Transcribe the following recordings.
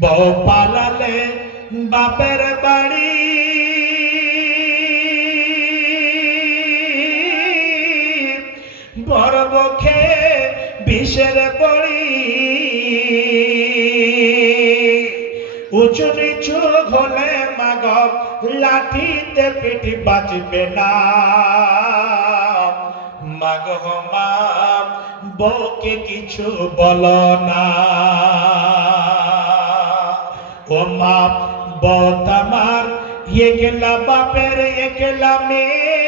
বউ পালালে বাপের বাড়ি। বড় বখে বিষের পড়ি উঁচু নিচু হলে মাগ লাঠিতে পিটি বাঁচবে না। মাগ মা। বউকে কিছু বলো না। ও মা, বত আমার গেলা বাপের এ গেলা মেয়ে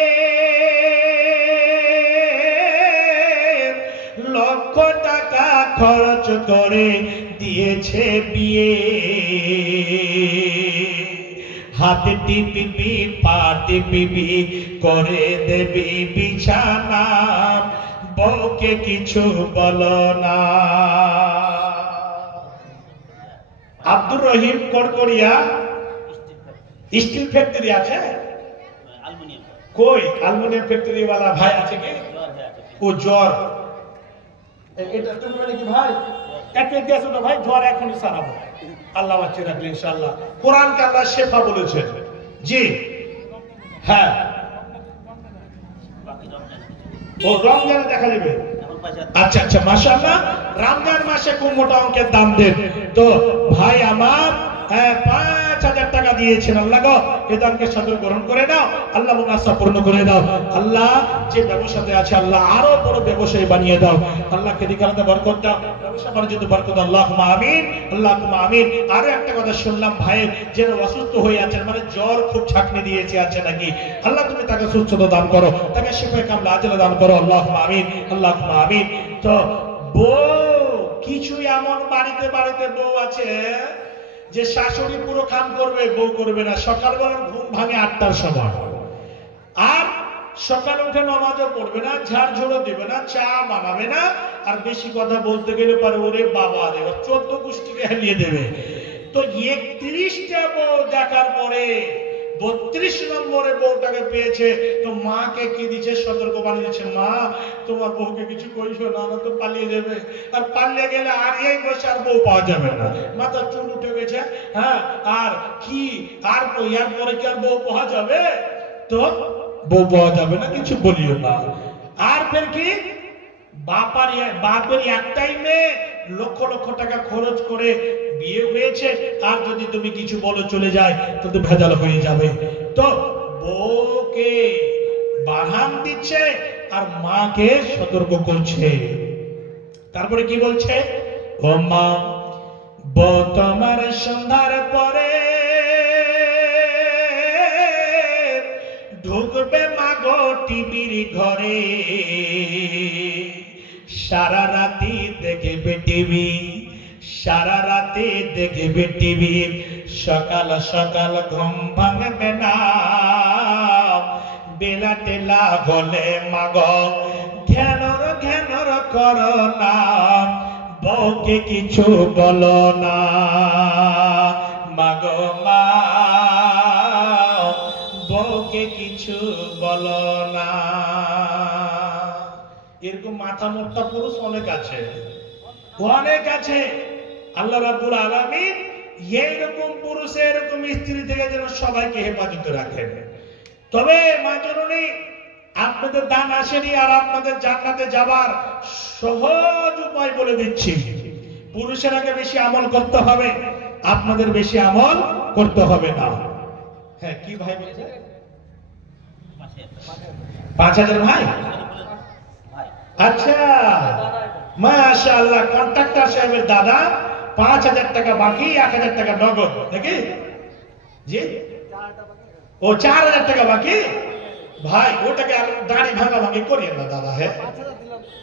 লক্ষ টাকা খরচ করে দিয়েছে বিয়ে। হাতে টিপিবি পা টিপিবি করে দেবি বিছানা। বউকে কিছু বলো না। আব্দুর রহিম কড়কড়িয়া স্টিল ফ্যাক্টরি আছে? কই? অ্যালুমিনিয়াম ফ্যাক্টরি वाला ভাই আছে কি? ও জ্বর। এটা তুমি মানে কি ভাই? একটা দিয়ে তো ভাই জ্বর এখনই সারাবো। আল্লাহ বাচ্চা রাখলে ইনশাআল্লাহ। কোরআনকে আল্লাহ শেফা বলেছে জি? হ্যাঁ। ও রমজানে দেখা যাবে আচ্ছা আচ্ছা মাসাল্লাহ রমজান মাসে খুব মোটা অঙ্কের দাম দেন? তো ভাই আমার হ্যাঁ, পাঁচ হাজার টাকা দিয়েছেন আল্লাহ গো। এই দানকে সাদর গ্রহণ করে নাও আল্লাহ মুনাসা পূর্ণ করে দাও। আল্লাহ যে ব্যবসাতে আছে আল্লাহ আরও বড় ব্যবসায়ী বানিয়ে দাও। আল্লাহকে দিকালাতে বরকত দাও। ব্যবসা বরকত আমিন আমিন। একটা কথা শুনলাম যেন অসুস্থ হয়ে আছেন মানে জ্বর খুব ছাকনি দিয়েছে আছে নাকি? আল্লাহ তুমি তাকে সুস্থতা দান করো তাকে শিফায় কামলা দান করো আল্লাহ আমিন আল্লাহ আমিন। তো বউ এমন বাড়িতে বাড়িতে বউ আছে যে শাশুড়ি পুরো কাম করবে, বউ করবে না। সকালবেলা ঘুম ভাঙে আটটার সময়। আর সকাল উঠে নামাজও পড়বে না ঝাড় ঝোড়ো দেবে না, চা বানাবে না, আর বেশি কথা বলতে গেলে পারে, ওরে বাবা রে চোদ্দ গোষ্ঠীকে হেলিয়ে দেবে। তো একত্রিশটা বউ দেখার পরে বত্রিশ নম্বরে বউটাকে পেয়েছে। তো মাকে কি দিচ্ছে? সতর্ক বানিয়ে দিচ্ছে, মা, তোমার বউকে কিছু করিস না না তো পালিয়ে যাবে। আর পালিয়ে গেলে আর এই বসে আর বউ পাওয়া যাবে না। মাথা চুল উঠে গেছে হ্যাঁ? আর কি? আর ইয়ার পরে কি আর বউ পাওয়া যাবে? তো বউ পাওয়া যাবে না, কিছু বলিও না। আর ফের কি? বাপার বাপের একটাই মেয়ে। লক্ষ লক্ষ টাকা খরচ করে বিয়ে হয়েছে, আর যদি তুমি কিছু বলো চলে যায় তো তো ভেজাল হয়ে যাবে। তো বউকে বাধান দিচ্ছে, আর মাকে সতর্ক করছে। তারপরে কি বলছে? ও মা বউ তোমার সন্ধ্যার পরে ঢুকবে মাগো টিভির ঘরে। সারা রাতি দেখবে টিভি, সারা রাতে দেখবে টিভি। সকাল সকাল ঘুম ভাঙবে না। বেলা টেলা হলে মাগ, ঘ্যানর ঘ্যানর কর না। বউকে কিছু বলো না। মাগো, মা, বউকে কিছু এরকম মাথা মোটা পুরুষ অনেক আছে। অনেক আছে। আল্লাহ রাব্বুল আলামিন এইরকম পুরুষ এরকম স্ত্রী থেকে যেন সবাইকে হেফাজতে রাখেন। তবে মা জননী, আপনাদের দান আসেনি আর আপনাদের জান্নাতে যাবার সহজ উপায় বলে দিচ্ছি। পুরুষের আগে বেশি আমল করতে হবে, আপনাদের বেশি আমল করতে হবে না। হ্যাঁ কি ভাই বলেছে? পাঁচ হাজার ভাই? আচ্ছা। কন্ট্রাক্টর সাহেবের দাদা, পাঁচ হাজার টাকা বাকি, এক হাজার টাকা নগদ, নাকি? জি? ও, চার হাজার টাকা বাকি? ভাই, ওটাকে আর দাড়ি ভাঙা ভাঙি করিয়েন না, দাদা হ্যাঁ?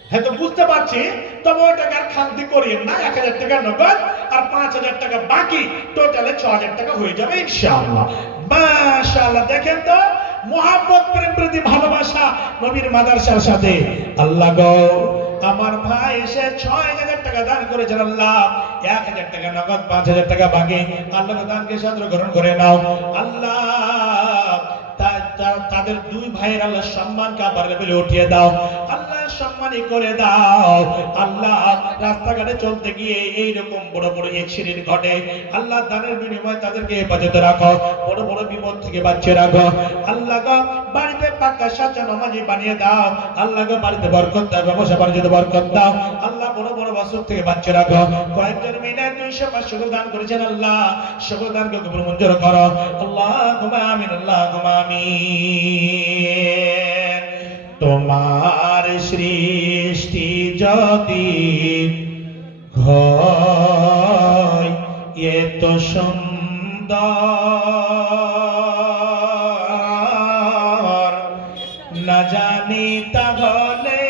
হ্যাঁ তো বুঝতে পারছি, তবে ওটাকে আর খান্তি করিয়েন না, এক হাজার টাকা নগদ আর পাঁচ হাজার টাকা বাকি টোটালে ছ হাজার টাকা হয়ে যাবে, ইনশাআল্লাহ। মাশাআল্লাহ, দেখেন তো মোহাম্মত প্রেম নবীর মাদারসার সাথে। আল্লাহ গো, আমার ভাই এসে ছয় হাজার টাকা দান করেছেন আল্লাহ। এক হাজার টাকা নগদ, পাঁচ হাজার টাকা বাকি। আল্লাহ দানকে সাদর গ্রহণ করে নাও। আল্লাহ তাদের দুই ভাইয়ের আল্লাহ সম্মানকে আবার লেভেলে উঠিয়ে দাও। আল্লাহ সম্মান আসমানি করে দাও। আল্লাহ, রাস্তাঘাটে চলতে গিয়ে এইরকম বড় বড় এক্সিডেন্ট ঘটে। আল্লাহ, দানের বিনিময়ে তাদেরকে হেফাজতে রাখো। বড় বড় বিপদ থেকে বাঁচিয়ে রাখো। আল্লাহ গো বাড়িতে পাক্কা সাচা নামাজি বানিয়ে দাও। আল্লাহ গো বাড়িতে বরকত দাও, ব্যবসা বাণিজ্যতে বরকত দাও। আল্লাহ বড় বড় থেকে রাখো। কয়েকজন মিলে করে দান করেছেন আল্লাহ। দানকে কবুল মঞ্জুর করো। আল্লাহ আমিন আল্লাহ আমিন। তোমার সৃষ্টি যদি ঘয় এত সুন্দর না জানি তাহলে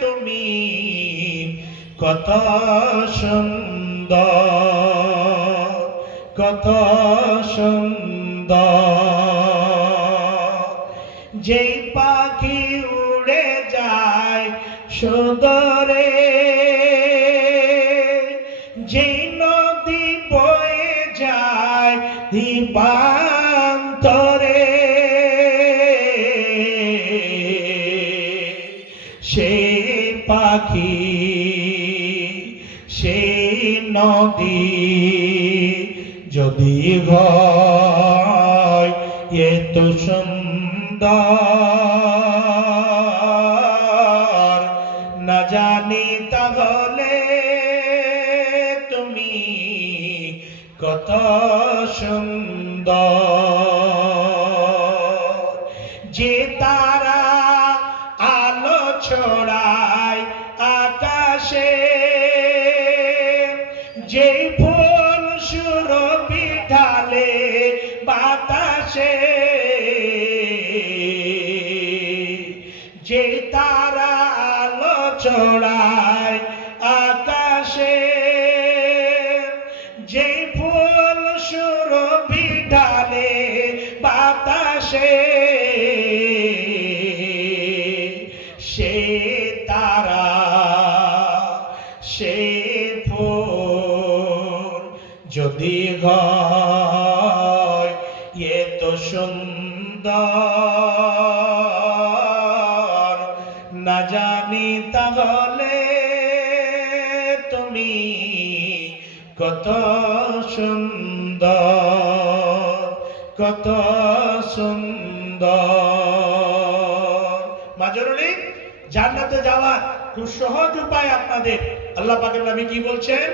তুমি কত সুন্দর কত সুন্দর। যেই পাখি উড়ে যায় সুদরে যেই নদী বয়ে যায় দীপান্তরে যদি হয় এত সুন্দর না জানি তাহলে তুমি কত সুন্দর। বাতাসে সে তারা, সে ফুল যদি হয় এত সুন্দর। না জানি তাহলে তুমি কত সুন্দর। কত সুন্দর। মাজরুলি জান্নাতে যাওয়ার খুব সহজ উপায় আপনাদের। আল্লাহ পাকের নবী কি বলছেন?